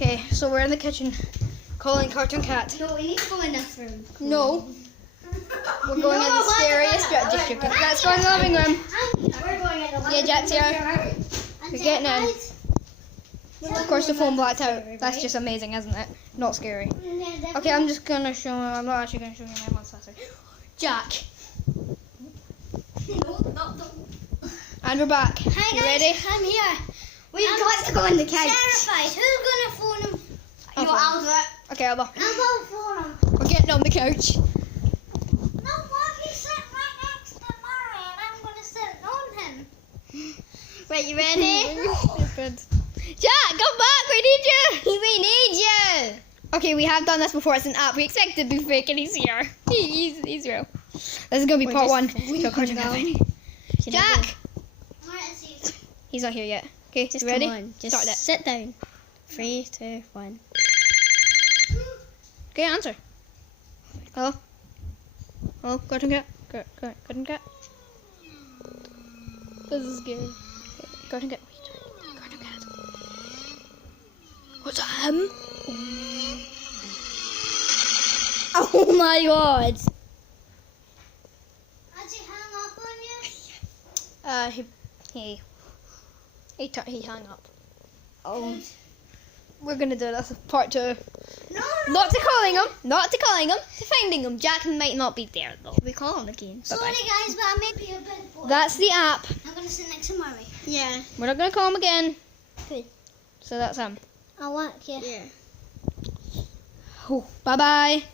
Okay, so we're in the kitchen calling Cartoon Cat. No, we need to go in this room. No. We're going in the scariest district. Let's go in the living room. We're going in the living Yeah, Jack's here. room. We're getting in. Of course, the phone blacked out. That's just amazing, isn't it? Not scary. Okay, I'm just gonna show him. I'm not actually gonna show you my monster. Jack. No. And we're back. Hi You guys, ready? I'm here. We've got to go in the couch. Terrified. Who's gonna phone him? I'll do it. Okay, I'll go. I won't phone him. We're getting on the couch. No, Mom, he's sitting right next to Murray, and I'm gonna sit on him. Right, you ready? Jack, come back! We need you! We need you. Okay, we have done this before. It's an app. We expect it to be fake, and he's here. He's real. This is gonna be part one. So Cartoon Cat finding. Jack! He's not here yet. Okay, Just you ready? come on. Just Start it. sit down. 3, 2, 1. Okay, answer. Hello? Hello, Cartoon Cat? Cartoon Cat? This is scary. Okay, Cartoon Cat. Wait. Cartoon Cat. What's that, him? Oh my god. Has he hung up on you? He hung up. Oh. We're gonna do this part 2. No. Not to calling him, to finding him. Jack might not be there though. We call him again. Bye-bye. Sorry guys, but I may be a bit bored. That's the app. I'm gonna sit next to Murray. Yeah. We're not gonna call him again. Good. So that's him. I want you. Yeah. Oh, bye bye.